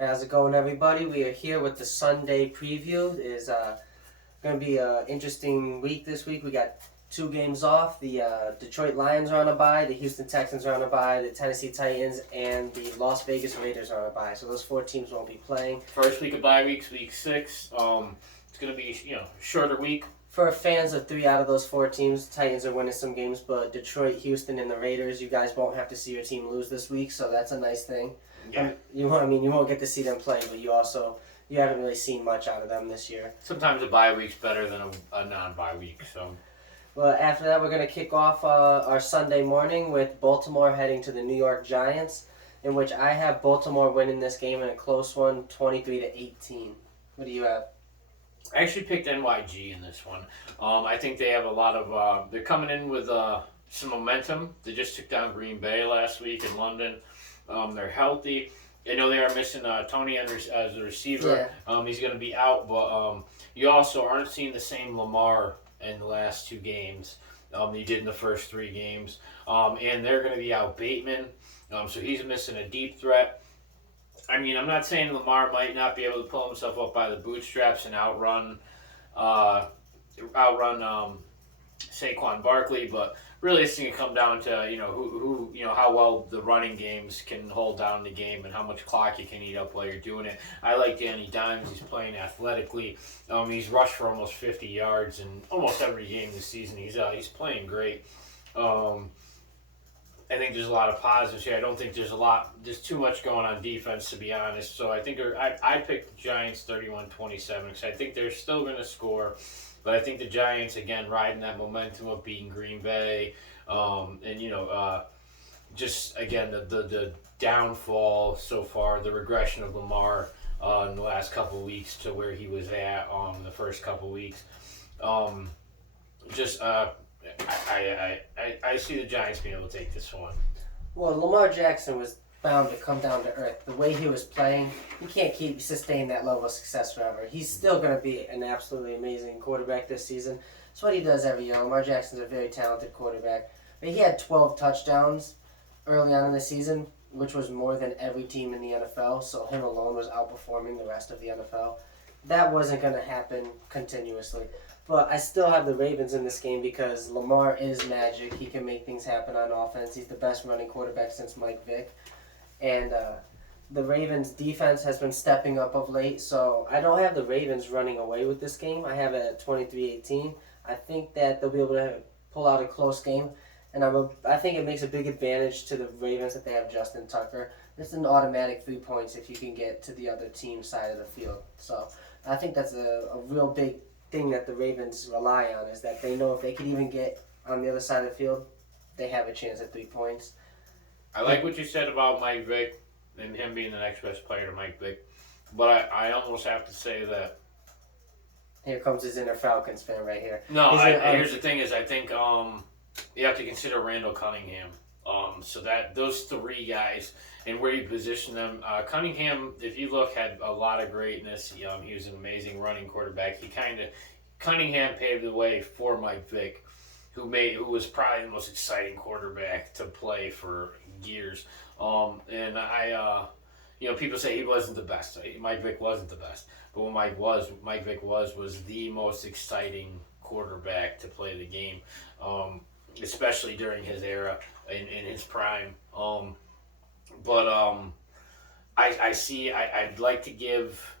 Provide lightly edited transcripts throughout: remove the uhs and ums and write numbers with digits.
How's it going, everybody? We are here with the Sunday preview. It is going to be an interesting week this week. We got two games off. The Detroit Lions are on a bye. The Houston Texans are on a bye. The Tennessee Titans and the Las Vegas Raiders are on a bye. So those four teams won't be playing. First week of bye weeks, week 6. It's going to be shorter week. For fans of 3 out of those 4 teams, Titans are winning some games, but Detroit, Houston, and the Raiders, you guys won't have to see your team lose this week, so that's a nice thing. Yeah. You won't get to see them play, but you haven't really seen much out of them this year. Sometimes a bye week's better than a non-bye week. So. Well, after that, we're going to kick off our Sunday morning with Baltimore heading to the New York Giants, in which I have Baltimore winning this game in a close one, 23-18. What do you have? I actually picked NYG in this one. I think they have a lot of. They're coming in with some momentum. They just took down Green Bay last week in London. They're healthy. I know they are missing Tony as a receiver. Yeah. He's going to be out, but you also aren't seeing the same Lamar in the last 2 games you did in the first 3 games. And they're going to be out Bateman, so he's missing a deep threat. I mean, I'm not saying Lamar might not be able to pull himself up by the bootstraps and outrun Saquon Barkley, but really it's going to come down to who how well the running games can hold down the game and how much clock you can eat up while you're doing it. I like Danny Dimes. He's playing athletically. He's rushed for almost 50 yards in almost every game this season. He's playing great. I think there's a lot of positives here. I don't think there's too much going on defense, to be honest. So I think I picked the Giants 31-27 because I think they're still going to score. But I think the Giants, again, riding that momentum of beating Green Bay. Just, again, the downfall so far, the regression of Lamar in the last couple of weeks to where he was at the first couple of weeks. I see the Giants being able to take this one. Well, Lamar Jackson was bound to come down to earth. The way he was playing, he can't sustain that level of success forever. He's still going to be an absolutely amazing quarterback this season. It's what he does every year. Lamar Jackson's a very talented quarterback. But he had 12 touchdowns early on in the season, which was more than every team in the NFL, so him alone was outperforming the rest of the NFL. That wasn't going to happen continuously. But I still have the Ravens in this game because Lamar is magic. He can make things happen on offense. He's the best running quarterback since Mike Vick. And the Ravens' defense has been stepping up of late, so I don't have the Ravens running away with this game. I have it at 23-18. I think that they'll be able to pull out a close game, and I think it makes a big advantage to the Ravens that they have Justin Tucker. It's an automatic 3 points if you can get to the other team's side of the field. So I think that's a real big thing that the Ravens rely on, is that they know if they can even get on the other side of the field, they have a chance at 3 points. I like what you said about Mike Vick and him being the next best player to Mike Vick, but I almost have to say that. Here comes his inner Falcons fan right here. No, here's the thing: is I think you have to consider Randall Cunningham. So that those 3 guys and where you position them, Cunningham, if you look, had a lot of greatness. He was an amazing running quarterback. Cunningham paved the way for Mike Vick, who was probably the most exciting quarterback to play for years. People say he wasn't the best. Mike Vick wasn't the best, but what Mike Vick was the most exciting quarterback to play the game, especially during his era in his prime. I'd like to give.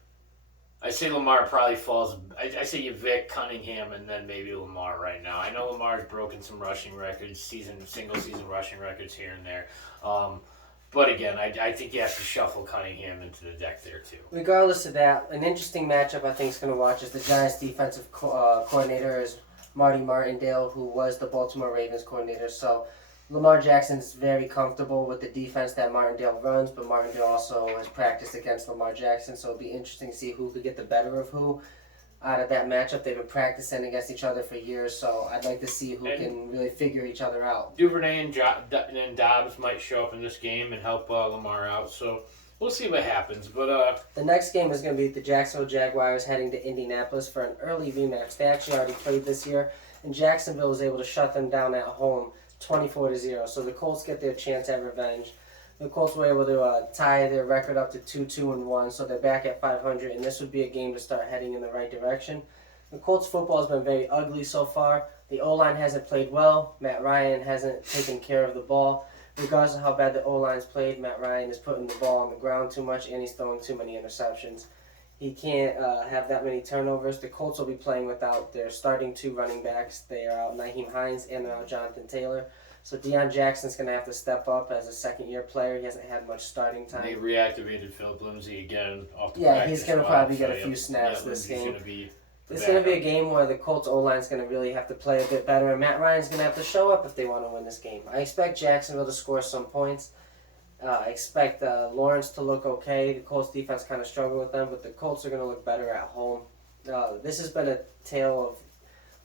I say Lamar probably falls. I say Vick, Cunningham, and then maybe Lamar right now. I know Lamar's broken some rushing records, single season rushing records here and there. But again, I think he has to shuffle Cunningham into the deck there too. Regardless of that, an interesting matchup I think is going to watch is the Giants' defensive coordinator is Marty Martindale, who was the Baltimore Ravens coordinator. So Lamar Jackson's very comfortable with the defense that Martindale runs, but Martindale also has practiced against Lamar Jackson, so it'll be interesting to see who could get the better of who out of that matchup. They've been practicing against each other for years, so I'd like to see who can really figure each other out. Duvernay and Dobbs might show up in this game and help Lamar out, so we'll see what happens. But the next game is going to be the Jacksonville Jaguars heading to Indianapolis for an early rematch. They actually already played this year, and Jacksonville was able to shut them down at home 24-0. So the Colts get their chance at revenge. The Colts were able to tie their record up to 2-2-1, so they're back at 500, and this would be a game to start heading in the right direction. The Colts football has been very ugly so far. The O-line hasn't played well. Matt Ryan hasn't taken care of the ball. Regardless of how bad the O-line's played, Matt Ryan is putting the ball on the ground too much, and he's throwing too many interceptions. He can't have that many turnovers. The Colts will be playing without their starting 2 running backs. They are out Nyheim Hines and they're out Jonathan Taylor. So Deion Jackson's going to have to step up as a second-year player. He hasn't had much starting time. They reactivated Philip Lindsay again off the Yeah, practice he's going to squad, probably so get a few snaps this game. It's going to be a game where the Colts O-line is going to really have to play a bit better, and Matt Ryan's going to have to show up if they want to win this game. I expect Jacksonville to score some points. I expect Lawrence to look okay. The Colts defense kind of struggled with them, but the Colts are going to look better at home. This has been a tale of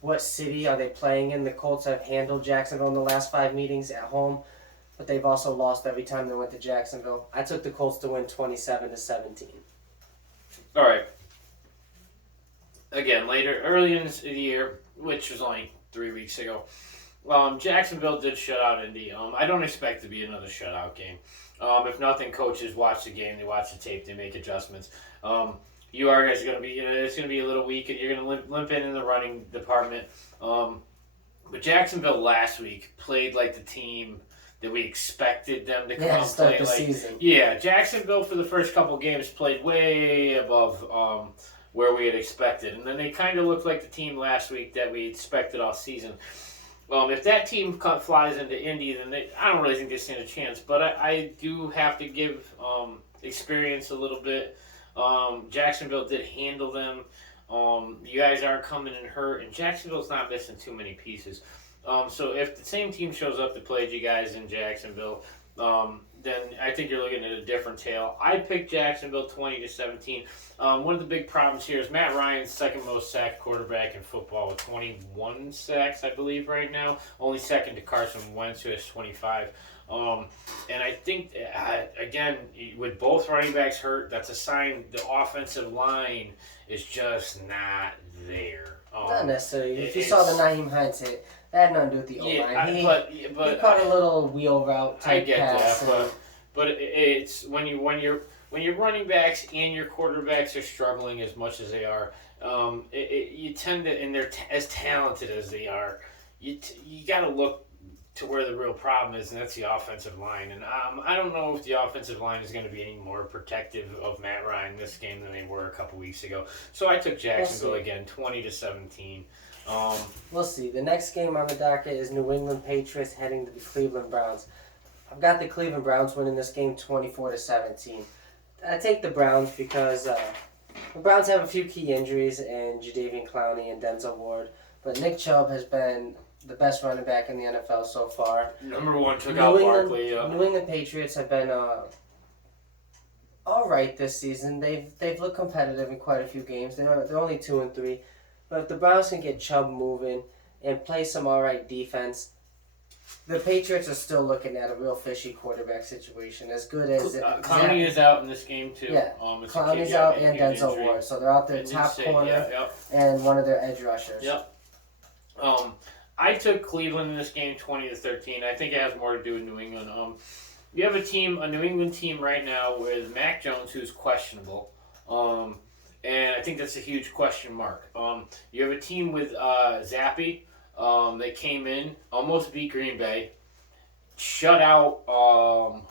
what city are they playing in. The Colts have handled Jacksonville in the last 5 meetings at home, but they've also lost every time they went to Jacksonville. I took the Colts to win 27-17. All right. Again, early in the year, which was only 3 weeks ago, Jacksonville did shut out Indy. I don't expect it to be another shutout game. If nothing, coaches watch the game, they watch the tape, they make adjustments. You are guys going to be, it's going to be a little weak, and you're going to limp in the running department. But Jacksonville last week played like the team that we expected them to come out and play. The season. Yeah, Jacksonville for the first couple games played way above where we had expected, and then they kind of looked like the team last week that we expected all season. If that team flies into Indy, then I don't really think they stand a chance. But I do have to give experience a little bit. Jacksonville did handle them. You guys aren't coming in hurt, and Jacksonville's not missing too many pieces. So if the same team shows up to play you guys in Jacksonville, then I think you're looking at a different tale. I picked Jacksonville 20-17. One of the big problems here is Matt Ryan's second most sacked quarterback in football with 21 sacks, I believe, right now. Only second to Carson Wentz, who has 25. And I think, again, with both running backs hurt, that's a sign the offensive line is just not there. Not necessarily. If you saw the Nyheim Hines hit, that had nothing to do with the O-line. He caught a little wheel route type pass. But it's when your running backs and your quarterbacks are struggling as much as they are, you tend to, and they're as talented as they are, you got to look to where the real problem is, and that's the offensive line. And I don't know if the offensive line is going to be any more protective of Matt Ryan this game than they were a couple weeks ago. So I took Jacksonville again, 20-17. We'll see. The next game on the docket is New England Patriots heading to the Cleveland Browns. I've got the Cleveland Browns winning this game 24-17. I take the Browns because the Browns have a few key injuries in Jadeveon Clowney and Denzel Ward, but Nick Chubb has been the best running back in the NFL so far. Number one took out Barkley. New England Patriots have been all right this season. They've looked competitive in quite a few games. They're only 2-3, but if the Browns can get Chubb moving and play some all right defense, the Patriots are still looking at a real fishy quarterback situation. As good as Clowney is out in this game too. Yeah, Clowney's out and Denzel Ward, so they're out their top corner and one of their edge rushers. Yep. I took Cleveland in this game 20-13. I think it has more to do with New England. You have a New England team right now with Mac Jones, who's questionable, and I think that's a huge question mark. You have a team with Zappe. They came in, almost beat Green Bay, shut out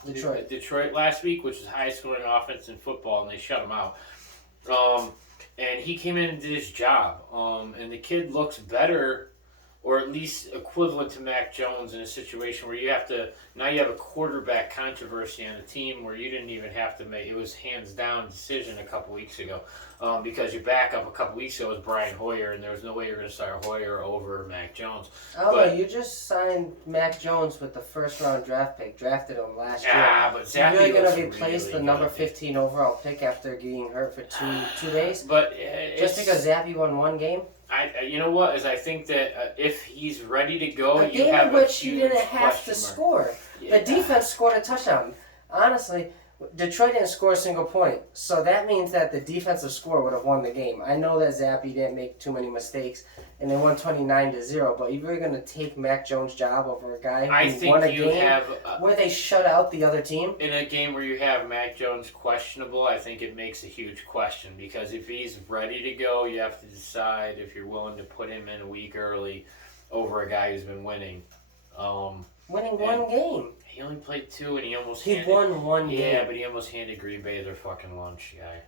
Detroit last week, which is the highest scoring offense in football, and they shut them out. And he came in and did his job. And the kid looks better, or at least equivalent to Mac Jones in a situation where you have a quarterback controversy on the team where you didn't even have to make, it was hands down decision a couple weeks ago. Because your backup a couple weeks ago was Brian Hoyer, and there was no way you're going to start Hoyer over Mac Jones. You just signed Mac Jones with the first-round draft pick. Drafted him last year. But Zappe You're really going to replace really the number 15 overall pick after getting hurt for two days? But just because Zappe won one game? You know what? I think that if he's ready to go, a game in which you didn't have to score. The defense scored a touchdown. Honestly, Detroit didn't score a single point, so that means that the defensive score would have won the game. I know that Zappy didn't make too many mistakes, and they won 29-0. But if you're going to take Mac Jones' job over a guy I who think won a you game have where they shut out the other team, in a game where you have Mac Jones questionable, I think it makes a huge question because if he's ready to go, you have to decide if you're willing to put him in a week early over a guy who's been winning. winning one game. He only played 2 and he almost He handed, won one yeah, game. but he almost handed Green Bay their fucking lunch, guy.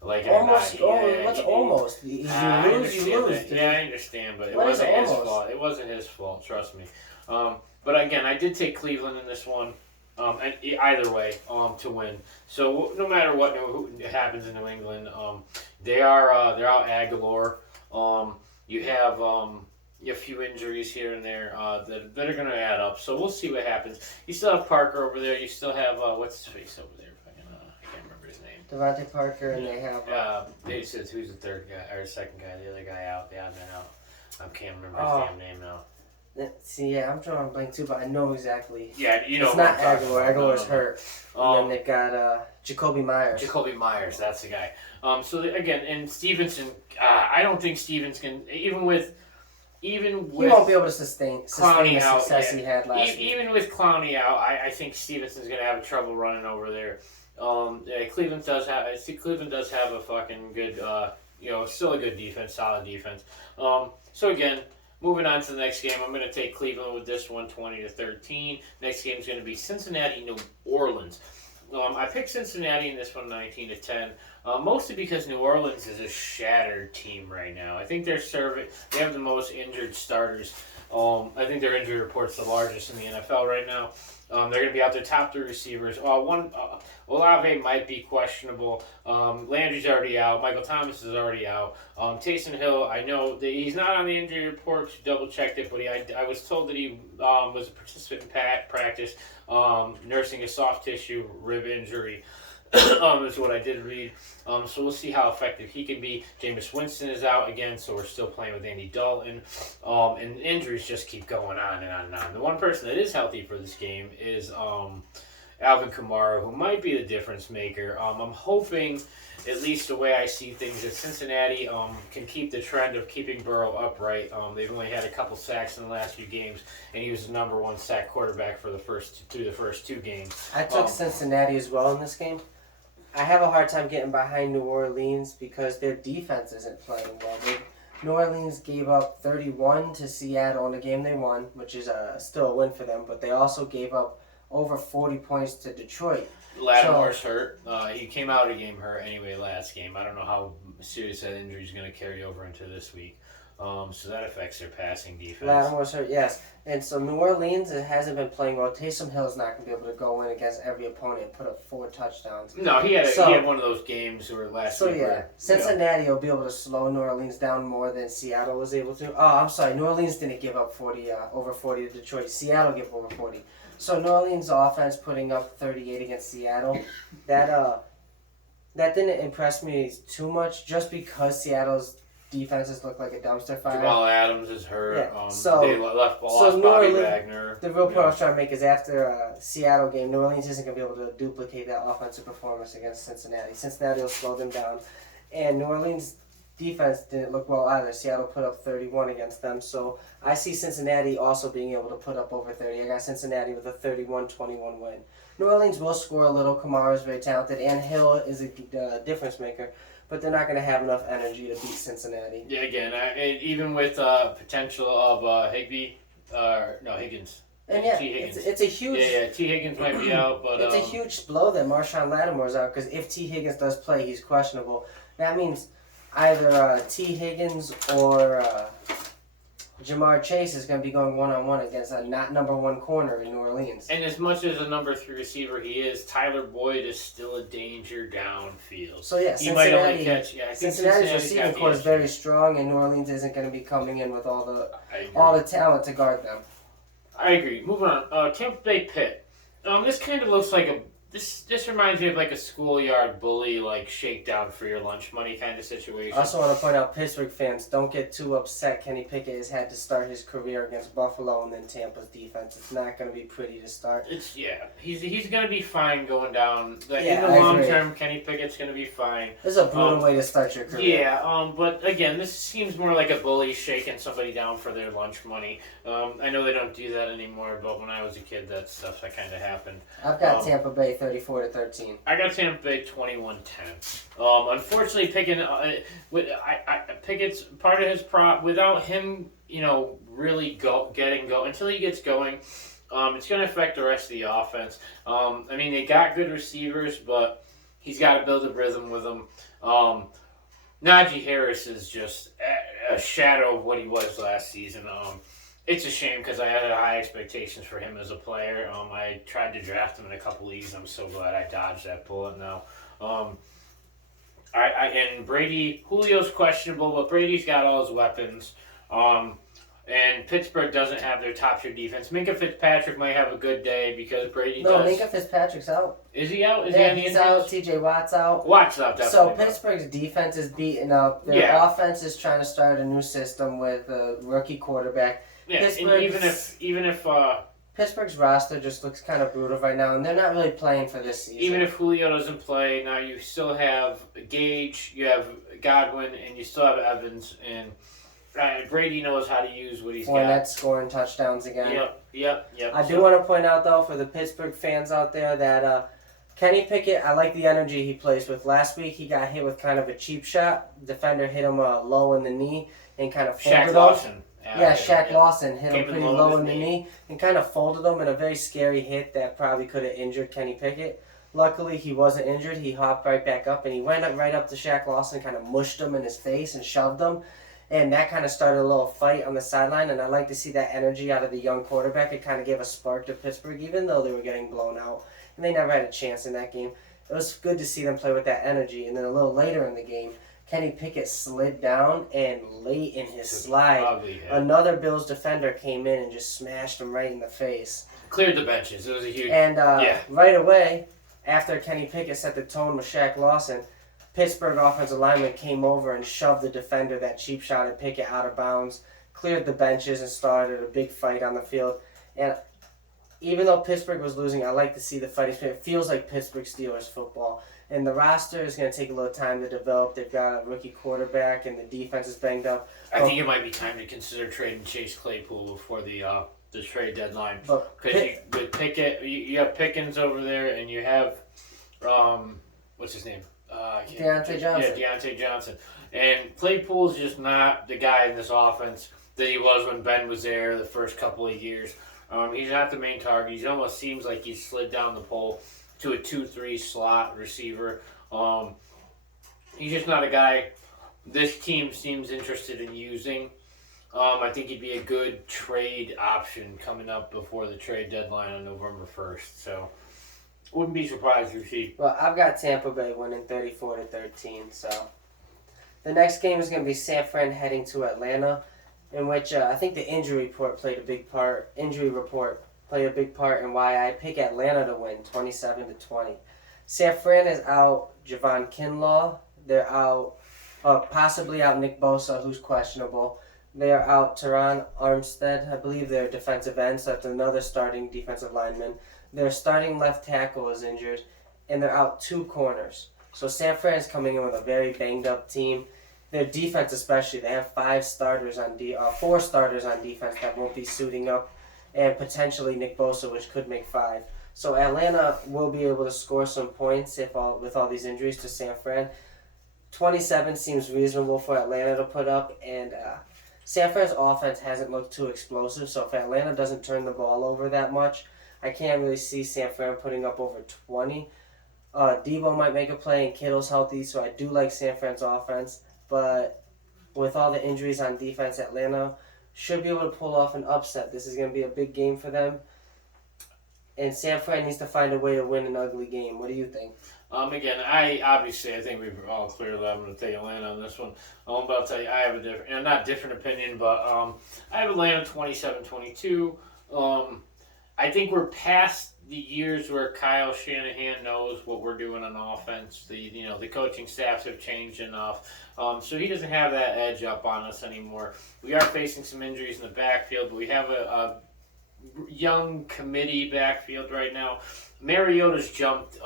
Like it Almost. or not, What's he did. almost? You I lose, you understand lose. that. Yeah, I understand, but it What is wasn't his almost? fault. It wasn't his fault, trust me. But again, I did take Cleveland in this one. And either way, to win. So no matter what happens in New England, they're out Aguilar. You have a few injuries here and there that are going to add up. So we'll see what happens. You still have Parker over there. You still have what's his face over there? I can't remember his name. Devontae Parker, and they have. They said who's the third guy or the second guy? The other guy out. The admin out. I can't remember his damn name now. See, yeah, I'm drawing a blank too, but I know exactly. Yeah, you know. It's what not I'm talking Aguilar. about. Aguilar's No. hurt. And then they've got Jacoby Myers. Jacoby Myers, that's the guy. Again, and Stevenson, I don't think Stevens can even with. He won't be able to sustain the Clowney out, success yeah. he had last week. Even with Clowney out, I think Stevenson's going to have trouble running over there. Cleveland does have a fucking good, still a good defense, solid defense. So again, moving on to the next game, I'm going to take Cleveland with this one, 20-13. Next game is going to be Cincinnati, New Orleans. I picked Cincinnati in this one, 19-10. Mostly because New Orleans is a shattered team right now. I think they have the most injured starters. I think their injury report's the largest in the NFL right now. They're going to be out their top 3 receivers. Olave might be questionable. Landry's already out. Michael Thomas is already out. Taysom Hill, I know that he's not on the injury report. Double checked it, but I was told that he was a participant in practice, nursing a soft tissue rib injury. Is what I did read. So we'll see how effective he can be. Jameis Winston is out again, so we're still playing with Andy Dalton. And injuries just keep going on and on and on. The one person that is healthy for this game is Alvin Kamara, who might be the difference maker. I'm hoping, at least the way I see things, that Cincinnati can keep the trend of keeping Burrow upright. They've only had a couple sacks in the last few games, and he was the number 1 sack quarterback for the first 2 games. I took Cincinnati as well in this game. I have a hard time getting behind New Orleans because their defense isn't playing well. New Orleans gave up 31 to Seattle in the game they won, which is still a win for them, but they also gave up over 40 points to Detroit. Lattimore's hurt. He came out of the game hurt anyway last game. I don't know how serious that injury is going to carry over into this week. So that affects their passing defense. Lattimore's hurt, yes. And so New Orleans hasn't been playing well. Taysom Hill's not going to be able to go in against every opponent and put up 4 touchdowns. No, he had one of those games where last week. Cincinnati will be able to slow New Orleans down more than Seattle was able to. Oh, I'm sorry. New Orleans didn't give up over 40 to Detroit. Seattle gave over 40. So New Orleans offense putting up 38 against Seattle, that didn't impress me too much just because Seattle's defenses look like a dumpster fire. Jamal Adams is hurt. Yeah. They lost New Bobby Orleans, Wagner. The real point I was trying to make is after Seattle game, New Orleans isn't going to be able to duplicate that offensive performance against Cincinnati. Cincinnati will slow them down. And New Orleans defense didn't look well either. Seattle put up 31 against them. So I see Cincinnati also being able to put up over 30. I got Cincinnati with a 31-21 win. New Orleans will score a little. Kamara is very talented, and Hill is a difference maker. But they're not going to have enough energy to beat Cincinnati. Yeah, again, even with potential of Higgins. And yeah, T. Higgins. it's a huge. Yeah, T. Higgins might be out, but it's a huge blow that Marshawn Lattimore's out because if T. Higgins does play, he's questionable. That means either T. Higgins or Jamar Chase is going to be going one-on-one against a not number 1 corner in New Orleans. And as much as a number 3 receiver he is, Tyler Boyd is still a danger downfield. So yeah, he might only catch. Yeah, I think Cincinnati's receiving core is very strong, and New Orleans isn't going to be coming in with all the talent to guard them. I agree. Moving on. Tampa Bay Pitt. This kind of looks like This reminds me of like a schoolyard bully, like shakedown for your lunch money kind of situation. I also want to point out, Pittsburgh fans, don't get too upset. Kenny Pickett has had to start his career against Buffalo and then Tampa's defense. It's not going to be pretty to start. He's gonna be fine going down. In the I long agree. term, Kenny Pickett's gonna be fine. This is a brutal way to start your career. Yeah, but again, this seems more like a bully shaking somebody down for their lunch money. I know they don't do that anymore, but when I was a kid, that stuff that kind of happened. I've got Tampa Bay 34-13. I got Tampa Bay 21-10. Unfortunately, Pickett's part of his prop. Without him, really getting go until he gets going, it's going to affect the rest of the offense. I mean, they got good receivers, but he's got to build a rhythm with them. Najee Harris is just a shadow of what he was last season. It's a shame because I had high expectations for him as a player. I tried to draft him in a couple leagues. I'm so glad I dodged that bullet now. And Brady, Julio's questionable, but Brady's got all his weapons. And Pittsburgh doesn't have their top tier defense. Minka Fitzpatrick might have a good day because Brady does. No, Minka Fitzpatrick's out. Is he out? Yeah, he's out. TJ Watt's out. Watt's out, definitely. So Pittsburgh's defense is beaten up. Their offense is trying to start a new system with a rookie quarterback. Yeah, and even if Pittsburgh's roster just looks kind of brutal right now, and they're not really playing for this season. Even if Julio doesn't play, now you still have Gage, you have Godwin, and you still have Evans, and Brady knows how to use what he's got. Fournette scoring touchdowns again. Yep. I do want to point out, though, for the Pittsburgh fans out there, that Kenny Pickett, I like the energy he plays with. Last week, he got hit with kind of a cheap shot. Defender hit him low in the knee and kind of folded Shaq him. Lawson. Shaq Lawson hit him pretty low in the knee knee and kind of folded him in a very scary hit that probably could have injured Kenny Pickett. Luckily, he wasn't injured. He hopped right back up, and he went right up to Shaq Lawson, kind of mushed him in his face and shoved him. And that kind of started a little fight on the sideline, and I like to see that energy out of the young quarterback. It kind of gave a spark to Pittsburgh, even though they were getting blown out. And they never had a chance in that game. It was good to see them play with that energy. And then a little later in the game, Kenny Pickett slid down, and late in his slide, another Bills defender came in and just smashed him right in the face. Cleared the benches. It was a huge... And right away, after Kenny Pickett set the tone with Shaq Lawson, Pittsburgh offensive lineman came over and shoved the defender that cheap shot at Pickett out of bounds, cleared the benches, and started a big fight on the field. And even though Pittsburgh was losing, I like to see the fighting spirit. It feels like Pittsburgh Steelers football. And the roster is going to take a little time to develop. They've got a rookie quarterback, and the defense is banged up. I think it might be time to consider trading Chase Claypool before the trade deadline. Because with Pickett, you have Pickens over there, and you have what's his name? Deontay Johnson. Yeah, Deontay Johnson. And Claypool's just not the guy in this offense that he was when Ben was there the first couple of years. He's not the main target. He almost seems like he's slid down the pole to a 2-3 slot receiver. He's just not a guy this team seems interested in using. I think he'd be a good trade option coming up before the trade deadline on November 1st. So, wouldn't be surprised to see. Well, I've got Tampa Bay winning 34-13. So, the next game is going to be San Fran heading to Atlanta, in which I think the injury report played a big part. Played a big part in why I pick Atlanta to win 27-20. San Fran is out Javon Kinlaw. They're out, possibly out Nick Bosa, who's questionable. They're out Teron Armstead. I believe they're defensive ends. So that's another starting defensive lineman. Their starting left tackle is injured, and they're out 2 corners. So San Fran is coming in with a very banged up team. Their defense, especially, they have 4 starters on defense that won't be suiting up, and potentially Nick Bosa, which could make 5. So Atlanta will be able to score some points with all these injuries to San Fran. 27 seems reasonable for Atlanta to put up, and San Fran's offense hasn't looked too explosive, so if Atlanta doesn't turn the ball over that much, I can't really see San Fran putting up over 20. Debo might make a play, and Kittle's healthy, so I do like San Fran's offense, but with all the injuries on defense, Atlanta should be able to pull off an upset. This is going to be a big game for them. And San Fran needs to find a way to win an ugly game. What do you think? Again, I think we've all clear that I'm going to take Atlanta on this one. But I'll tell you, I have a different opinion, but I have Atlanta 27-22. I think we're past the years where Kyle Shanahan knows what we're doing on offense. The coaching staffs have changed enough, so he doesn't have that edge up on us anymore. We are facing some injuries in the backfield, but we have a young committee backfield right now. Mariota's jumped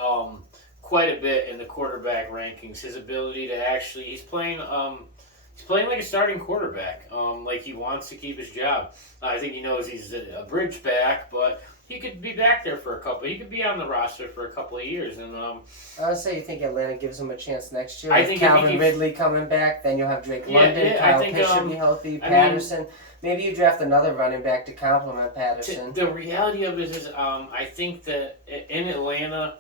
quite a bit in the quarterback rankings. His ability to actually he's playing like a starting quarterback. Like he wants to keep his job. I think he knows he's a bridge back, but he could be back there for a couple. He could be on the roster for a couple of years, and I would say you think Atlanta gives him a chance next year. I With think Calvin Ridley coming back, then you'll have Drake London, Kyle Pitts should be healthy, Patterson. Maybe you draft another running back to complement Patterson. The reality of it is, I think that in Atlanta,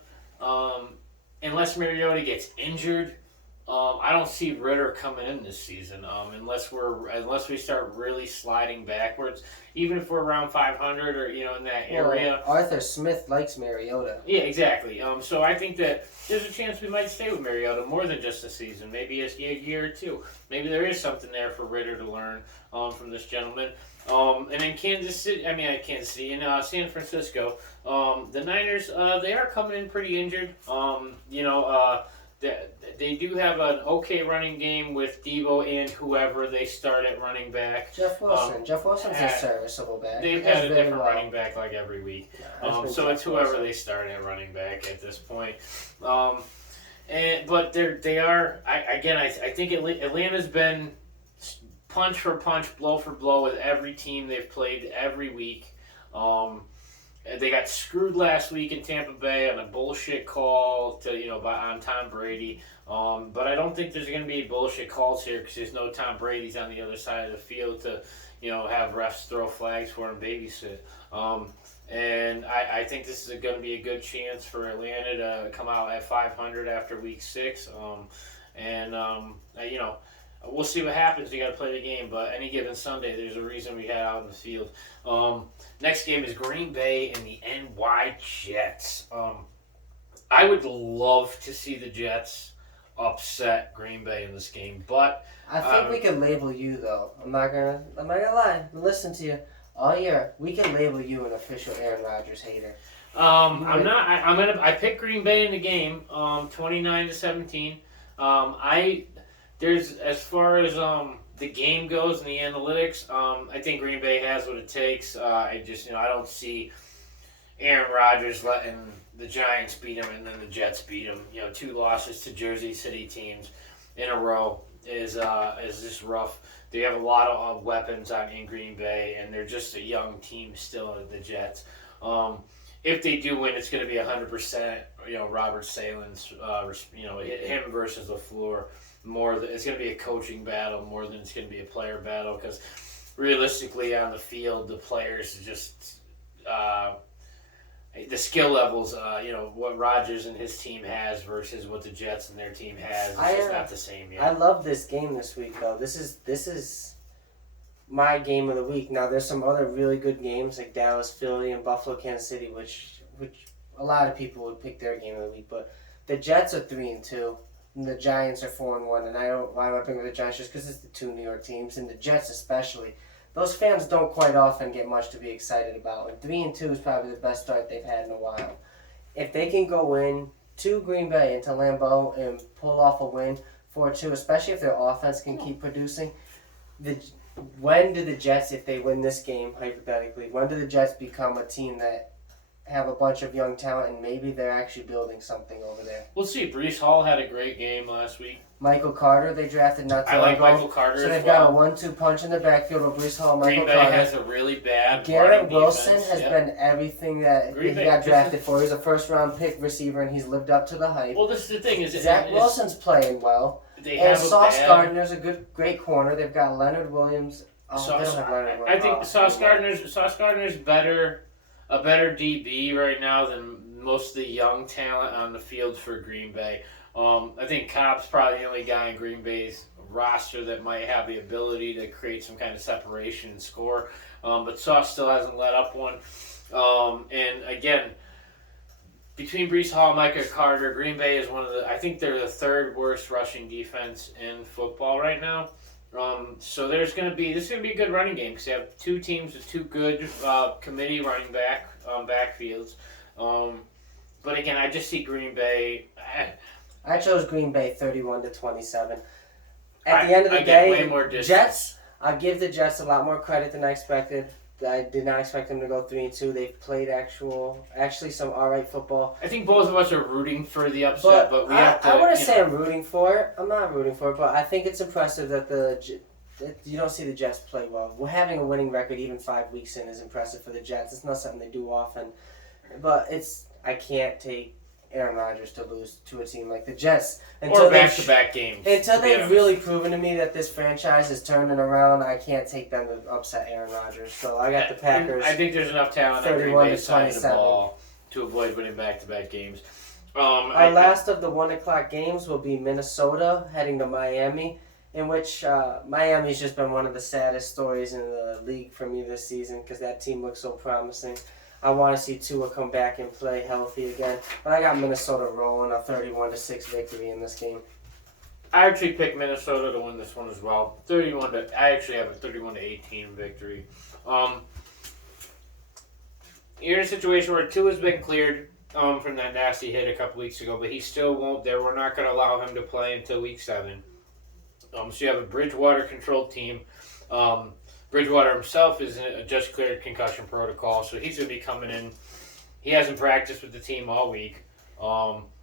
unless Mariota gets injured, I don't see Ritter coming in this season. Unless we start really sliding backwards, even if we're around 500 or in that area. Arthur Smith likes Mariota. Yeah, exactly. So I think that there's a chance we might stay with Mariota more than just a season, maybe a year or two. Maybe there is something there for Ritter to learn from this gentleman. And in Kansas City, in San Francisco, the Niners, they are coming in pretty injured. They do have an okay running game with Debo and whoever they start at running back. Jeff Wilson. Jeff Wilson's a serviceable back. They've had a different running back like every week. So it's whoever they start at running back at this point. But they are. I think Atlanta's been punch for punch, blow for blow with every team they've played every week. They got screwed last week in Tampa Bay on a bullshit call on Tom Brady. But I don't think there's going to be bullshit calls here because there's no Tom Brady's on the other side of the field to have refs throw flags for him, babysit. And I think this is going to be a good chance for Atlanta to come out at 500 after week 6. We'll see what happens. You got to play the game, but any given Sunday, there's a reason we head out in the field. Next game is Green Bay and the NY Jets. I would love to see the Jets upset Green Bay in this game, but I think we can label you though. I'm not gonna lie. Listen to you all year. We can label you an official Aaron Rodgers hater. I'm not. I picked Green Bay in the game, 29-17. There's as far as the game goes and the analytics, I think Green Bay has what it takes. I don't see Aaron Rodgers letting the Giants beat him and then the Jets beat him. 2 losses to Jersey City teams in a row is just rough. They have a lot of weapons in Green Bay, and they're just a young team still, the Jets. If they do win, it's going to be 100%. Robert Salen's, him versus LaFleur. It's going to be a coaching battle more than it's going to be a player battle because realistically on the field, the players just the skill levels, what Rodgers and his team has versus what the Jets and their team has. It's just not the same yet. I love this game this week, though. This is my game of the week. Now, there's some other really good games like Dallas, Philly, and Buffalo, Kansas City, which a lot of people would pick their game of the week. But the Jets are 3-2. And the Giants are 4-1, and why am I picking the Giants? Just because it's the 2 New York teams, and the Jets especially. Those fans don't quite often get much to be excited about. And 3-2 is probably the best start they've had in a while. If they can go in to Green Bay into Lambeau and pull off a win 4-2, especially if their offense can keep producing, when do the Jets, if they win this game hypothetically, when do the Jets become a team that have a bunch of young talent, and maybe they're actually building something over there? We'll see. Breece Hall had a great game last week. Michael Carter, they drafted not too long ago. I like Michael Carter so as they've well. got a 1-2 punch in the backfield with Breece Hall, Michael Green Carter. Bay has a really bad Garrett running Wilson defense. has been everything that he got drafted for. He's a first-round pick receiver, and he's lived up to the hype. Well, this is the thing. Zach Wilson's playing well. And Sauce Gardner's a great corner. They've got Leonard Williams. They don't have Leonard Williams. I think Sauce Gardner's a better DB right now than most of the young talent on the field for Green Bay. I think Cobb's probably the only guy in Green Bay's roster that might have the ability to create some kind of separation and score. But Sauce still hasn't let up one. And again, between Breece Hall and Micah Carter, Green Bay is I think they're the 3rd worst rushing defense in football right now. So this is going to be a good running game because they have two teams with two good committee running backfields. But again, I just see Green Bay. I chose Green Bay 31-27. At the end of the I get day, way more distance. Jets. I give the Jets a lot more credit than I expected. I did not expect them to go 3-2. They've played actually some alright football. I think both of us are rooting for the upset, but we have to. I wouldn't say I'm rooting for it. I'm not rooting for it, but I think it's impressive that you don't see the Jets play well. We're having a winning record even 5 weeks in is impressive for the Jets. It's not something they do often, but I can't take Aaron Rodgers to lose to a team like the Jets or back-to-back games. Until they've really proven to me that this franchise is turning around, I can't take them to upset Aaron Rodgers. So I got the Packers. I think there's enough talent on Green Bay's side of the ball to avoid winning back-to-back games. Our last of the 1 o'clock games will be Minnesota heading to Miami, in which Miami's just been one of the saddest stories in the league for me this season because that team looks so promising. I want to see Tua come back and play healthy again. But I got Minnesota rolling a 31-6 victory in this game. I actually picked Minnesota to win this one as well. I actually have a 31-18 victory. You're in a situation where Tua's been cleared from that nasty hit a couple weeks ago, but he still won't. We're not going to allow him to play until week 7. So you have a Bridgewater-controlled team. Bridgewater himself is just cleared concussion protocol, so he's going to be coming in. He hasn't practiced with the team all week.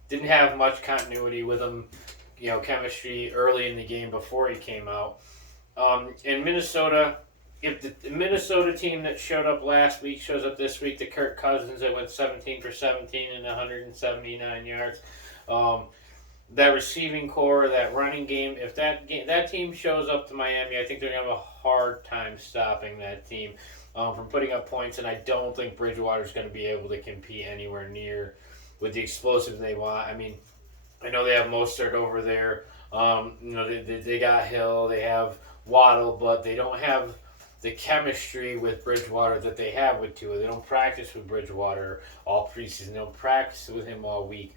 Didn't have much continuity with him, chemistry early in the game before he came out. In Minnesota, if the Minnesota team that showed up last week shows up this week, the Kirk Cousins that went 17 for 17 and 179 yards, that receiving core, that running game, if that team shows up to Miami, I think they're going to have a hard time stopping that team from putting up points, and I don't think Bridgewater's going to be able to compete anywhere near with the explosives they want. I mean, I know they have Mostert over there. They got Hill, they have Waddle, but they don't have the chemistry with Bridgewater that they have with Tua. They don't practice with Bridgewater all preseason. They don't practice with him all week.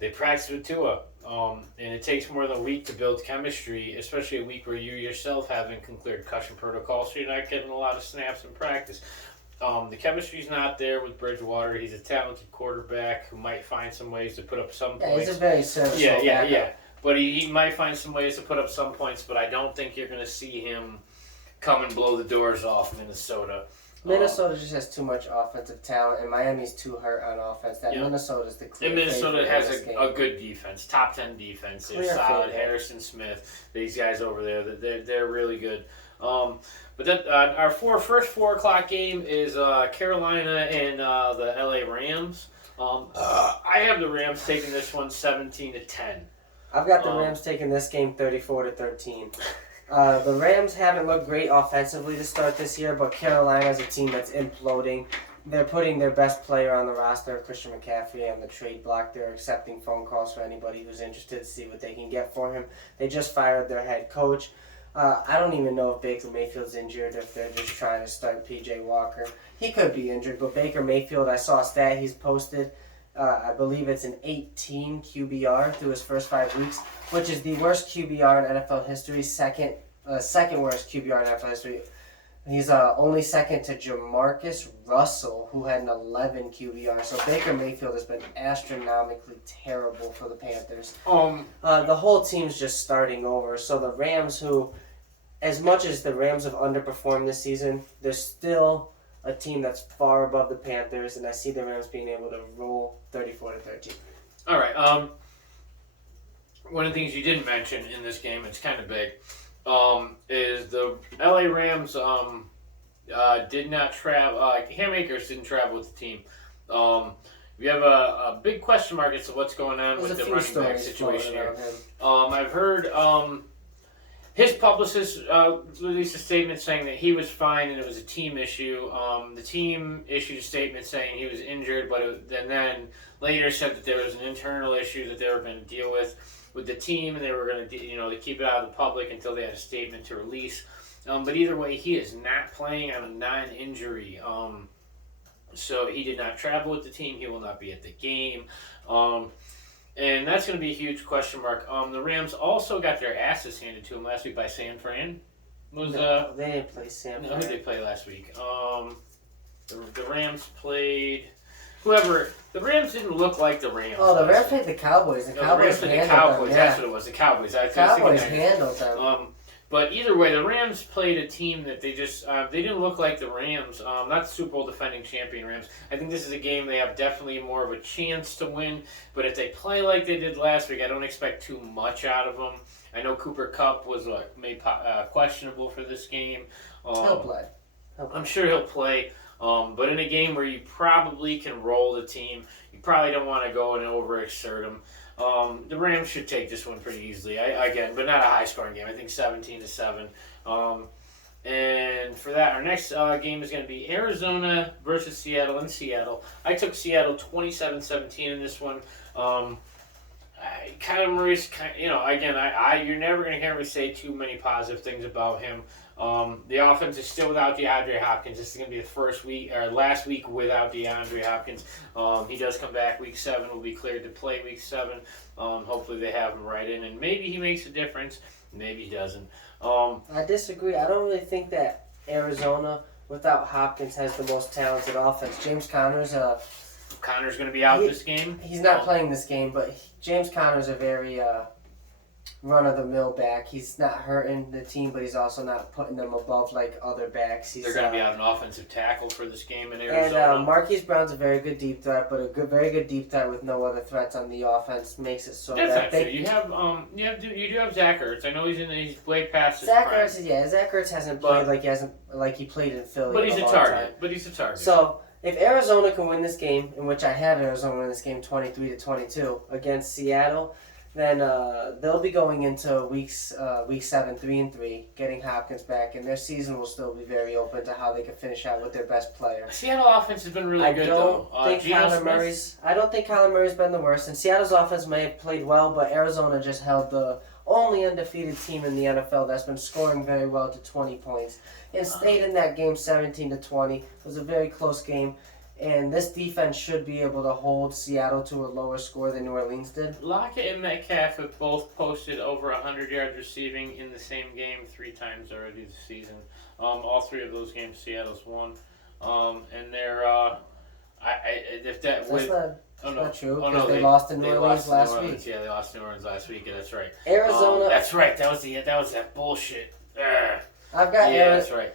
They practice with Tua, and it takes more than a week to build chemistry, especially a week where you yourself haven't cleared concussion protocol, so you're not getting a lot of snaps in practice. The chemistry's not there with Bridgewater. He's a talented quarterback who might find some ways to put up some points. Yeah, he's a very serviceable Yeah. But he might find some ways to put up some points, but I don't think you're going to see him come and blow the doors off Minnesota. Minnesota just has too much offensive talent, and Miami's too hurt on offense. Minnesota's the clear favorite. And Minnesota has a good defense, top 10 defense. They're solid. Favorite. Harrison Smith, these guys over there, they're really good. But then our first 4 o'clock game is Carolina and the LA Rams. I have the Rams taking this one 17-10. I've got the Rams taking this game 34-13. The Rams haven't looked great offensively to start this year, but Carolina's a team that's imploding. They're putting their best player on the roster, Christian McCaffrey, on the trade block. They're accepting phone calls for anybody who's interested to see what they can get for him. They just fired their head coach. I don't even know if Baker Mayfield's injured, if they're just trying to start P.J. Walker. He could be injured, but Baker Mayfield, I saw a stat he's posted. I believe it's an 18 QBR through his first 5 weeks, which is the worst QBR in NFL history, second worst QBR in NFL history. He's only second to Jamarcus Russell, who had an 11 QBR. So Baker Mayfield has been astronomically terrible for the Panthers. The whole team's just starting over. So the Rams, who, as much as the Rams have underperformed this season, they're still a team that's far above the Panthers, and I see the Rams being able to roll 34-13. All right. One of the things you didn't mention in this game, it's kind of big, is the LA Rams did not travel. Cam Akers didn't travel with the team. We have a big question mark as to what's going on with the running back situation here. I've heard his publicist released a statement saying that he was fine and it was a team issue. The team issued a statement saying he was injured, but then later said that there was an internal issue that they were going to deal with the team, and they were going to, to keep it out of the public until they had a statement to release. But either way, he is not playing on a non-injury. So he did not travel with the team. He will not be at the game. And that's going to be a huge question mark. The Rams also got their asses handed to them last week by San Fran. No, they didn't play San No, Fran. who did they play last week? The Rams played whoever. The Rams didn't look like the Rams. Oh, the Rams played the Cowboys. The No, Cowboys the Rams played the handled Cowboys. them. That's Yeah. what it was. The Cowboys. The Cowboys handled handled them. But either way, the Rams played a team that they just they didn't look like the Rams. Not the Super Bowl defending champion Rams. I think this is a game they have definitely more of a chance to win. But if they play like they did last week, I don't expect too much out of them. I know Cooper Kupp was made questionable for this game. He'll play. I'm sure he'll play. But in a game where you probably can roll the team, you probably don't want to go and overexert them. The Rams should take this one pretty easily. Again, but not a high-scoring game. I think 17-7. And for that, our next game is going to be Arizona versus Seattle in Seattle. I took Seattle 27-17 in this one. Kyler Murray's, again, you're never going to hear me say too many positive things about him. The offense is still without DeAndre Hopkins. This is going to be the last week without DeAndre Hopkins. He does come back week 7. Will be cleared to play week 7. Hopefully they have him right in, and maybe he makes a difference. Maybe he doesn't. I disagree. I don't really think that Arizona, without Hopkins, has the most talented offense. James Conner's going to be out this game. He's not playing this game, but James Conner's a very run-of-the-mill back. He's not hurting the team, but he's also not putting them above like other backs. They're going to be out an offensive tackle for this game in Arizona. And Marquise Brown's a very good deep threat, but very good deep threat with no other threats on the offense makes it so That's that not true. You do have Zach Ertz. I know he's way past his prime. Zach Ertz hasn't played like he played in Philly. But he's a target. But he's a target. So if Arizona can win this game, in which I have Arizona win this game 23-22 against Seattle, then they'll be going into week 7 3-3, getting Hopkins back, and their season will still be very open to how they can finish out with their best player. Seattle offense has been really good, though. I don't think Kyler Murray's been the worst, and Seattle's offense may have played well, but Arizona just held the only undefeated team in the NFL that's been scoring very well to 20 points, and stayed in that game 17-20. It was a very close game. And this defense should be able to hold Seattle to a lower score than New Orleans did. Lockett and Metcalf have both posted over 100 yards receiving in the same game 3 times already this season. All 3 of those games Seattle's won. And they're That's not true, because no, they lost to New Orleans last week. Yeah, they lost to New Orleans last week. Yeah, that's right. Arizona. That's right. That was that bullshit. I've got that's right.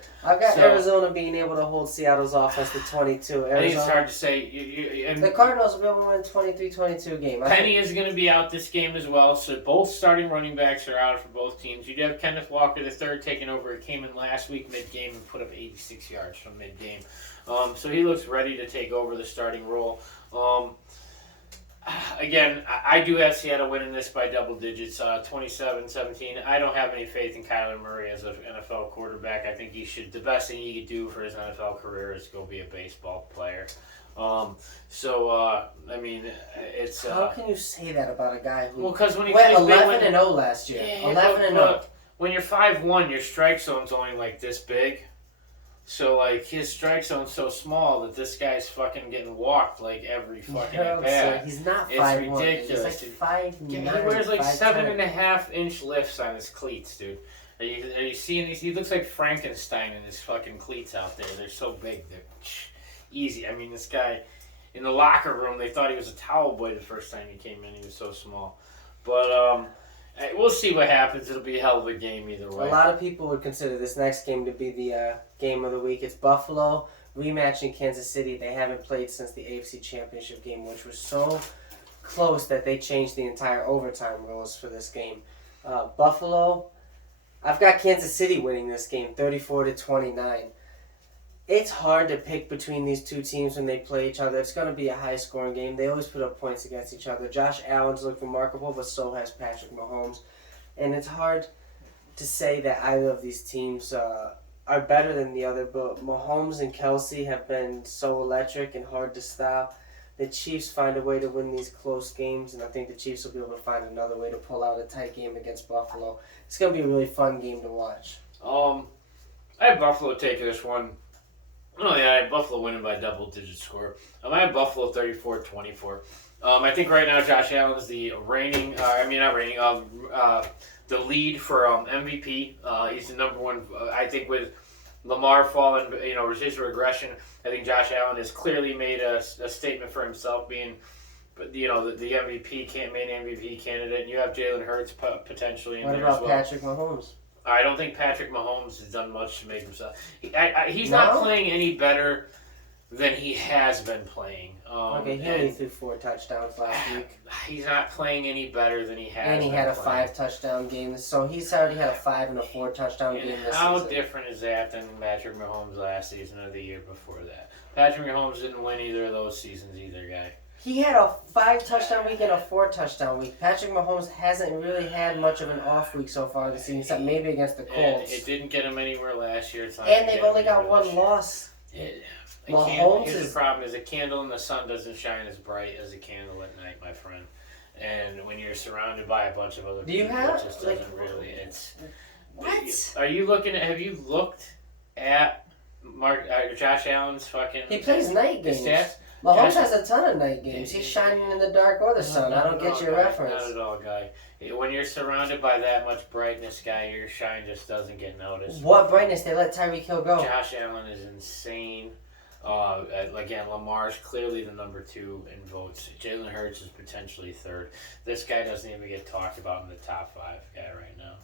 Arizona being able to hold Seattle's offense to 22. I think it's hard to say. The Cardinals will be able to win a 23-22 game. Penny is going to be out this game as well, so both starting running backs are out for both teams. You do have Kenneth Walker III taking over. He came in last week mid-game and put up 86 yards from mid-game. So he looks ready to take over the starting role. Again, I do have Seattle winning this by double digits, 27-17. I don't have any faith in Kyler Murray as an NFL quarterback. I think the best thing he could do for his NFL career is go be a baseball player. It's... How can you say that about a guy who because when he went 11-0 last year? 11-0. When you're 5'1", your strike zone's only like this big. So, like, his strike zone's so small that this guy's fucking getting walked, like, every fucking at bat. He's not 5'1". It's ridiculous. He's like 5'9". He wears, like, 7.5-inch lifts on his cleats, dude. Are you seeing these? He looks like Frankenstein in his fucking cleats out there. They're so big. They're easy. I mean, this guy, in the locker room, they thought he was a towel boy the first time he came in. He was so small. But, we'll see what happens. It'll be a hell of a game either way. A lot of people would consider this next game to be the game of the week. It's Buffalo rematching Kansas City. They haven't played since the AFC Championship game, which was so close that they changed the entire overtime rules for this game. Buffalo, I've got Kansas City winning this game 34-29. It's hard to pick between these two teams when they play each other. It's going to be a high-scoring game. They always put up points against each other. Josh Allen's looked remarkable, but so has Patrick Mahomes. And it's hard to say that either of these teams are better than the other, but Mahomes and Kelsey have been so electric and hard to stop. The Chiefs find a way to win these close games, and I think the Chiefs will be able to find another way to pull out a tight game against Buffalo. It's going to be a really fun game to watch. I have Buffalo taking this one. Oh, yeah, I have Buffalo winning by double-digit score. I have Buffalo 34-24. I think right now Josh Allen is the reigning. Not reigning. The lead for MVP. He's the number one. I think with Lamar falling, his regression. I think Josh Allen has clearly made a statement for himself, being, the main MVP candidate. And you have Jalen Hurts potentially in What there about as well. Patrick Mahomes? I don't think Patrick Mahomes has done much to make himself. He's No? not playing any better than he has been playing. Okay, he only threw 4 touchdowns last week. He's not playing any better than he has. And he been had a playing. 5-touchdown game. So he's already had a 5 and a 4-touchdown game this How season. different is that than Patrick Mahomes last season or the year before that? Patrick Mahomes didn't win either of those seasons either, guy. He had a 5-touchdown week and a 4-touchdown week. Patrick Mahomes hasn't really had much of an off week so far this season, except maybe against the And Colts. it didn't get him anywhere last year. It's not And gonna they've get him only got anywhere this one year. loss. Here's is- the problem: is a candle in the sun doesn't shine as bright as a candle at night, my friend. And when you're surrounded by a bunch of other Do you people, have, it just doesn't really. It's What? Are you looking at? Have you looked at Josh Allen's fucking? He plays night his games. stats? Mahomes Josh- has a ton of night games. He's shining in the dark or the sun. I don't get your guy. reference. Not at all, guy. When you're surrounded by that much brightness, guy, your shine just doesn't get noticed. What brightness? They let Tyreek Hill go. Josh Allen is insane. Again, Lamar's clearly the number 2 in votes. Jalen Hurts is potentially 3rd. This guy doesn't even get talked about in the top 5 guy right now.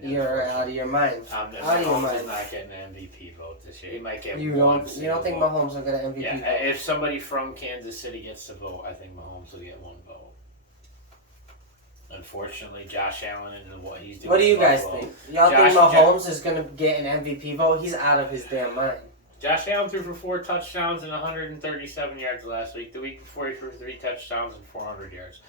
And You're out of your mind. Out of your Mahomes is mind. not getting an MVP vote this year. He might get You one. don't. You don't think vote. Mahomes will get an MVP? Yeah, vote? if somebody from Kansas City gets to vote, I think Mahomes will get 1 vote. Unfortunately, Josh Allen and what he's doing. What do you in guys Buffalo. think? Y'all think Josh- Mahomes is gonna get an MVP vote? He's out of his damn mind. Josh Allen threw for 4 touchdowns and 137 yards last week. The week before, he threw 3 touchdowns and 400 yards.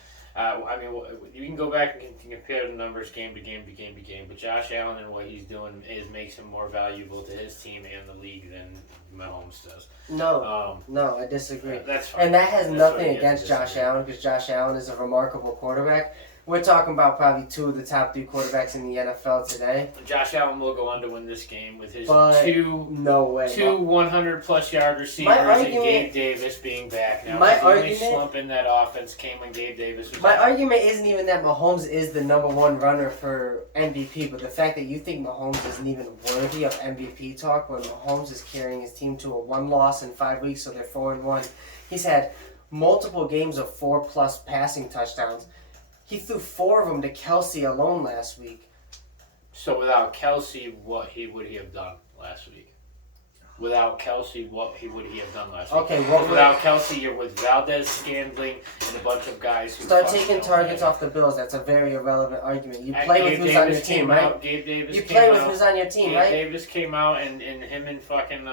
You can go back and compare the numbers game to game to game to game, but Josh Allen and what he's doing makes him more valuable to his team and the league than Mahomes does. No, no, I disagree. That's fine. And that has That's what nothing he against has to Josh disagree. Allen because Josh Allen is a remarkable quarterback. We're talking about probably 2 of the top 3 quarterbacks in the NFL today. Josh Allen will go on to win this game with his But two no way. 100-plus yard receivers My and argument- Gabe Davis being back now. My The only argument- slump in that offense came when Gabe Davis was My out. argument isn't even that Mahomes is the number 1 runner for MVP, but the fact that you think Mahomes isn't even worthy of MVP talk when Mahomes is carrying his team to a 1 loss in 5 weeks, so they're 4-1. He's had multiple games of 4+ passing touchdowns. He threw 4 of them to Kelsey alone last week. So without Kelsey, would he have done last week? Without Kelsey, would he have done last week? Okay, what Without Kelsey, you're with Valdez, Scandling, and a bunch of guys who Start fucking taking don't targets play. off the Bills. That's a very irrelevant argument. You play with Gabe who's on your Davis team, came right? out, Gabe Davis You came play with out. who's on your team, Gabe right? Davis came out, and him and fucking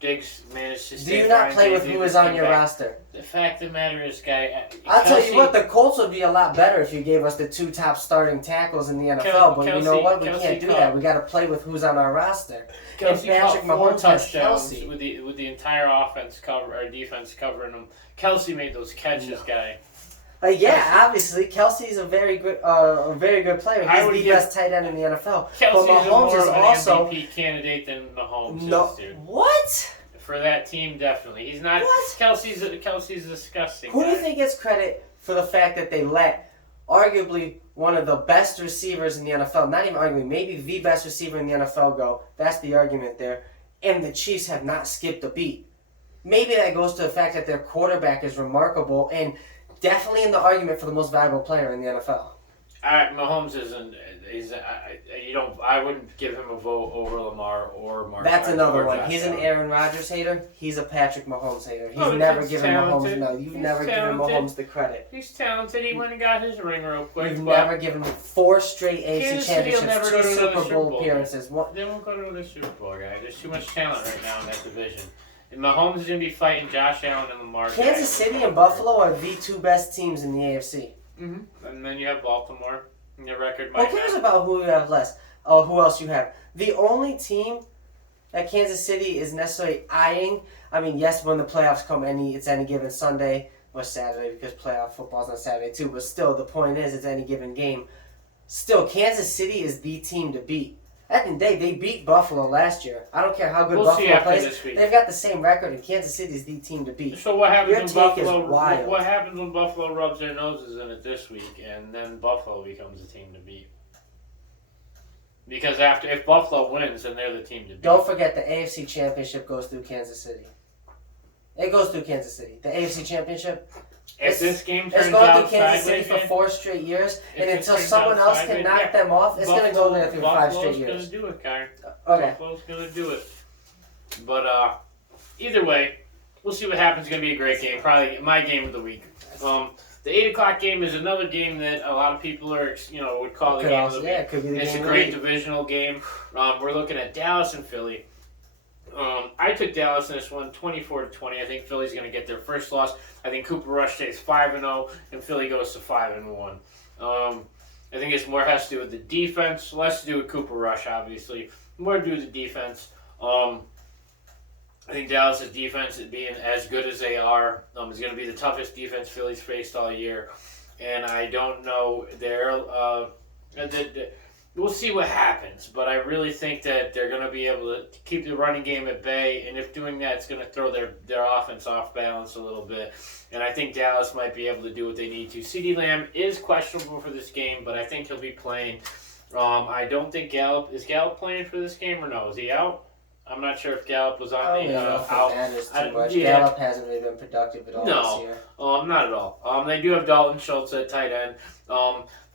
Diggs managed to Do stay you not fine. play Gabe with who Davis is on came your back. roster? The fact of the matter is, guy. I'll tell you Kelsey- what, the Colts would be a lot better if you gave us the 2 top starting tackles in the NFL. But you know Kelsey- what? We Kelsey can't do caught- that. We got to play with who's on our roster. Kelsey and caught Patrick 4 Mahomes has touchdowns Kelsey. with the entire offense defense covering them. Kelsey made those catches, guy. Yeah, obviously Kelsey's a very good player. I He's would the give- best tight end in the NFL. Kelsey's but Mahomes more is of an also MVP candidate than Mahomes no. is, dude. What? For that team, definitely. He's not. What? Kelsey's disgusting. Who do you guy. think gets credit for the fact that they let arguably one of the best receivers in the NFL, not even arguably, maybe the best receiver in the NFL go? That's the argument there. And the Chiefs have not skipped a beat. Maybe that goes to the fact that their quarterback is remarkable and definitely in the argument for the most valuable player in the NFL. Mahomes isn't. I wouldn't give him a vote over Lamar or Mark. That's another one. Josh He's an Allen. Aaron Rodgers hater. He's a Patrick Mahomes hater. He's Oh, never he's given talented. Mahomes. No, you've He's never given talented. Mahomes the credit. He's talented. He went and got his ring real quick. You've but never given him 4 straight AFC Kansas City will championships, never 2 go to another Super Super Bowl Bowl. appearances. They won't go to the Super Bowl, guy. There's too much talent right now in that division. And Mahomes is going to be fighting Josh Allen and Lamar. Kansas City and Buffalo are the 2 best teams in the AFC. Mm-hmm. And then you have Baltimore. And your record Who might cares not. about who you have less? Oh, who else you have? The only team that Kansas City is necessarily eyeing, I mean, yes, when the playoffs come, it's any given Sunday or Saturday because playoff football's on Saturday too, but still, the point is it's any given game. Still, Kansas City is the team to beat. At the end of the day, they beat Buffalo last year. I don't care how good We'll see Buffalo after plays. this week. They've got the same record, and Kansas City's the team to beat. So what happens Your when take is Buffalo? wild. What happens when Buffalo rubs their noses in it this week, and then Buffalo becomes the team to beat? Because if Buffalo wins, then they're the team to beat. Don't forget the AFC Championship goes through Kansas City. It goes through Kansas City. The AFC Championship. If this game It's turns going out through Kansas City sideways, for 4 straight years, If and it until turns someone out else can sideways, knock yeah. them off, it's going to go there through 5 straight Buffalo's years. going to do it, Kyron. Okay. Buffalo's going to do it. But either way, we'll see what happens. It's going to be a great game. Probably my game of the week. The 8 o'clock game is another game that a lot of people are, would call the Could game also, of the week. it could be the It's a game of the great week. divisional game. We're looking at Dallas and Philly. I took Dallas in this one, 24-20. I think Philly's going to get their first loss. I think Cooper Rush stays 5-0, and Philly goes to 5-1. I think it's more has to do with the defense, less to do with Cooper Rush, obviously. More to do with the defense. I think Dallas' defense, being as good as they are, is going to be the toughest defense Philly's faced all year. And I don't know, we'll see what happens, but I really think that they're going to be able to keep the running game at bay, and if doing that, it's going to throw their offense off balance a little bit. And I think Dallas might be able to do what they need to. CeeDee Lamb is questionable for this game, but I think he'll be playing. I don't think is Gallup playing for this game or no? Is he out? I'm not sure if Gallup was I on don't the even know if out. it matters too much. Yeah. Gallup hasn't really been productive at all No. this year. Not at all. They do have Dalton Schultz at tight end.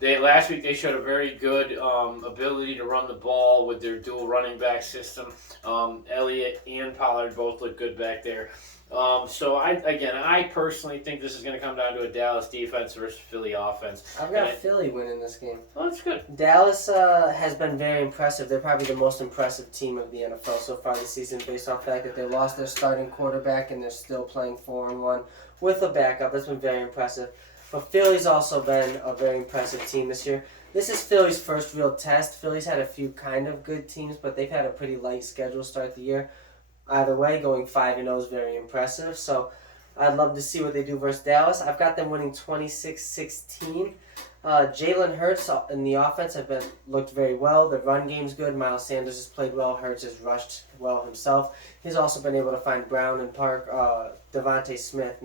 Last week they showed a very good ability to run the ball with their dual running back system. Elliott and Pollard both look good back there. So I personally think this is going to come down to a Dallas defense versus Philly offense. I've got Philly winning this game. Well, that's good. Dallas has been very impressive. They're probably the most impressive team of the NFL so far this season based on the fact that they lost their starting quarterback and they're still playing 4-1 with a backup. That's been very impressive. But Philly's also been a very impressive team this year. This is Philly's first real test. Philly's had a few kind of good teams, but they've had a pretty light schedule start the year. Either way, going 5-0 is very impressive. So I'd love to see what they do versus Dallas. I've got them winning 26-16. Jalen Hurts in the offense have looked very well. The run game's good. Miles Sanders has played well. Hurts has rushed well himself. He's also been able to find Brown and Devontae Smith.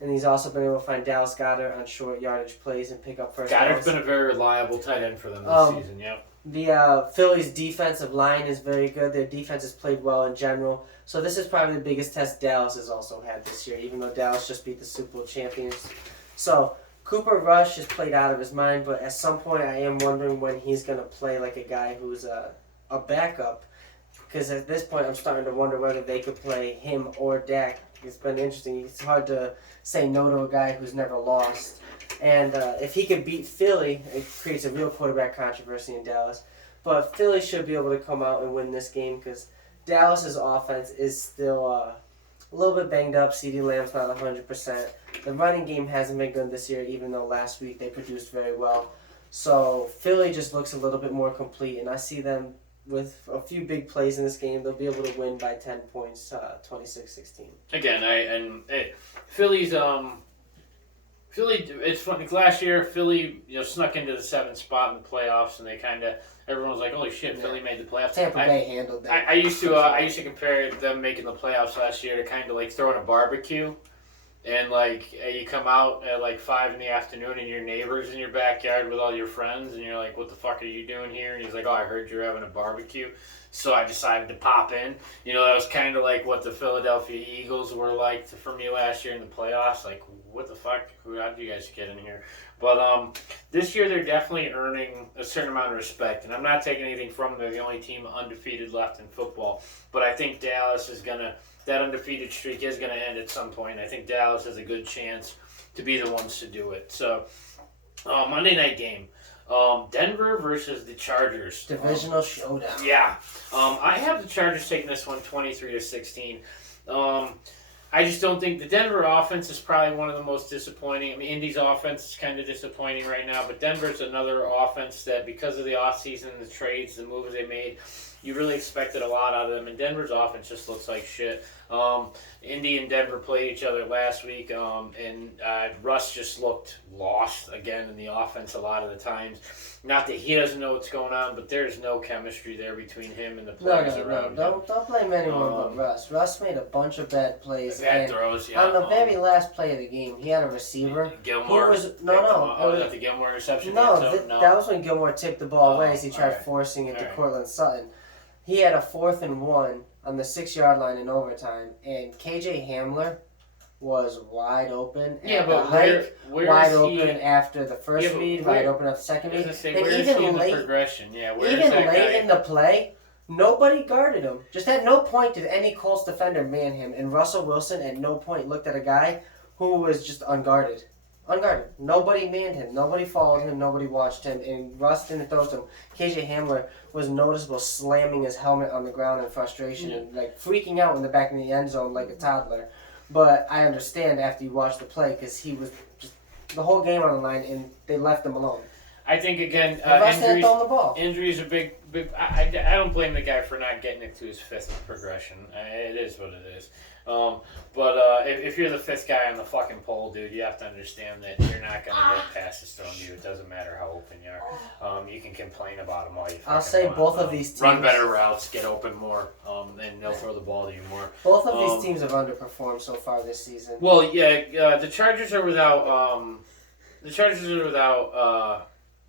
And he's also been able to find Dallas Goedert on short yardage plays and pick up first downs. Goddard's been a very reliable tight end for them this season, yep. The Phillies' defensive line is very good. Their defense has played well in general. So this is probably the biggest test Dallas has also had this year, even though Dallas just beat the Super Bowl champions. So Cooper Rush has played out of his mind, but at some point I am wondering when he's going to play like a guy who's a backup. Because at this point I'm starting to wonder whether they could play him or Dak. It's been interesting. It's hard to say no to a guy who's never lost. And if he could beat Philly, it creates a real quarterback controversy in Dallas. But Philly should be able to come out and win this game because Dallas's offense is still a little bit banged up. CeeDee Lamb's not 100%. The running game hasn't been good this year, even though last week they produced very well. So Philly just looks a little bit more complete, and I see them with a few big plays in this game. They'll be able to win by 10 points, 26-16. Again, Philly's Philly, it's funny. Last year, Philly, snuck into the 7th spot in the playoffs, and everyone was like, "Holy shit, Philly made the playoffs." Tampa Bay handled that. I used to compare them making the playoffs last year to kind of like throwing a barbecue, and like you come out at like 5 in the afternoon, and your neighbor's in your backyard with all your friends, and you're like, "What the fuck are you doing here?" And he's like, "Oh, I heard you're having a barbecue." So I decided to pop in. That was kind of like what the Philadelphia Eagles were like for me last year in the playoffs. Like, what the fuck? How did you guys get in here? But this year they're definitely earning a certain amount of respect. And I'm not taking anything from them. They're the only team undefeated left in football. But I think Dallas is going to, that undefeated streak is going to end at some point. I think Dallas has a good chance to be the ones to do it. So, Monday night game. Denver versus the Chargers. Divisional showdown. Yeah. I have the Chargers taking this one 23-16. I just don't think the Denver offense is probably one of the most disappointing. I mean, Indy's offense is kind of disappointing right now, but Denver's another offense that because of the offseason, the trades, the moves they made, you really expected a lot out of them, and Denver's offense just looks like shit. Indy and Denver played each other last week, and Russ just looked lost again in the offense a lot of the times. Not that he doesn't know what's going on, but there's no chemistry there between him and the players around him. Don't blame anyone but Russ. Russ made a bunch of bad plays. Bad throws, yeah. On the very last play of the game, he had a receiver Gilmore. who was was that the Gilmore reception? No, that was when Gilmore tipped the ball away as he tried right. forcing it to Right. Cortland Sutton. He had a 4th and 1 on the 6-yard line in overtime, and KJ Hamler was wide open. Yeah, at but the hike, where wide is open he? after the first Yeah, but read, where- wide open at the second read. Where is And he in the late, progression? Yeah, where even is that late guy? in the play, nobody guarded him. Just at no point did any Colts defender man him, and Russell Wilson at no point looked at a guy who was just unguarded. Unguarded. Nobody manned him. Nobody followed him. Nobody watched him. And Russ didn't throw to him. KJ Hamler was noticeable slamming his helmet on the ground in frustration and like freaking out in the back of the end zone like a toddler. But I understand after you watch the play because he was just the whole game on the line and they left him alone. I think again, Russ didn't throw him the ball. injuries are big. I don't blame the guy for not getting it to his 5th progression. It is what it is. But if you're the 5th guy on the fucking pole, dude, you have to understand that you're not gonna get passes thrown to you. It doesn't matter how open you are. You can complain about them all you. I'll say want. both of these teams run better routes, get open more, and they'll throw the ball to you more. Both of these teams have underperformed so far this season. Well, yeah, the Chargers are without.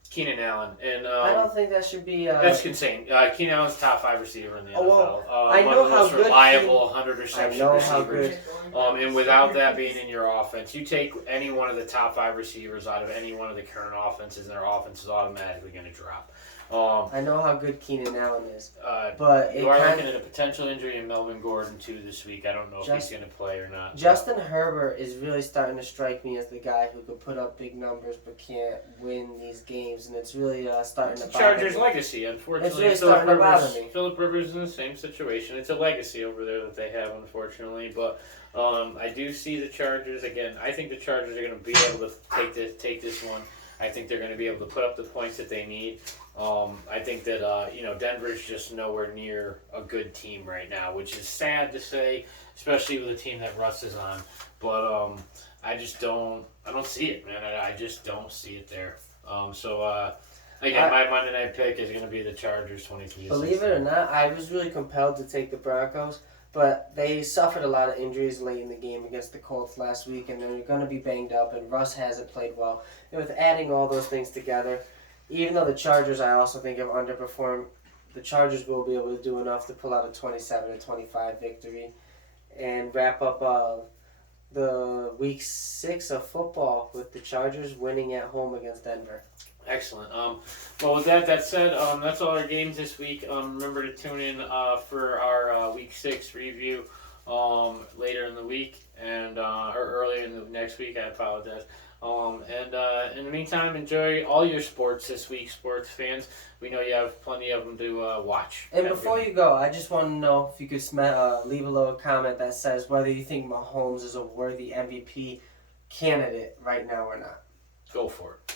Keenan Allen, and I don't think that should be. that's insane. Keenan Allen's top 5 receiver in the NFL. I know one of the most how good reliable 100 I reception know how receivers. good. And without that being in your offense, you take any one of the top 5 receivers out of any one of the current offenses, and their offense is automatically going to drop. I know how good Keenan Allen is, But but you are looking at a potential injury in Melvin Gordon too this week. I don't know if he's going to play or not. Justin Herbert is really starting to strike me as the guy who could put up big numbers but can't win these games, and it's really starting to bother Chargers me. legacy, unfortunately. It's really starting to bother me. Philip Rivers is in the same situation. It's a legacy over there that they have, unfortunately. But I do see the Chargers again. I think the Chargers are going to be able to take this one. I think they're going to be able to put up the points that they need. I think that Denver's just nowhere near a good team right now, which is sad to say, especially with a team that Russ is on. But I don't see it, man. I just don't see it there. Again, my Monday night pick is going to be the Chargers 23-16. Believe it or not, I was really compelled to take the Broncos, but they suffered a lot of injuries late in the game against the Colts last week, and they're going to be banged up, and Russ hasn't played well. And with adding all those things together, even though the Chargers I also think have underperformed, the Chargers will be able to do enough to pull out a 27-25 victory and wrap up the week 6 of football with the Chargers winning at home against Denver. Excellent. Well, with that said, that's all our games this week. Remember to tune in for our Week 6 review later in the week or earlier in the next week. I apologize. In the meantime, enjoy all your sports this week, sports fans. We know you have plenty of them to watch. And before you go, I just want to know if you could leave a little comment that says whether you think Mahomes is a worthy MVP candidate right now or not. Go for it.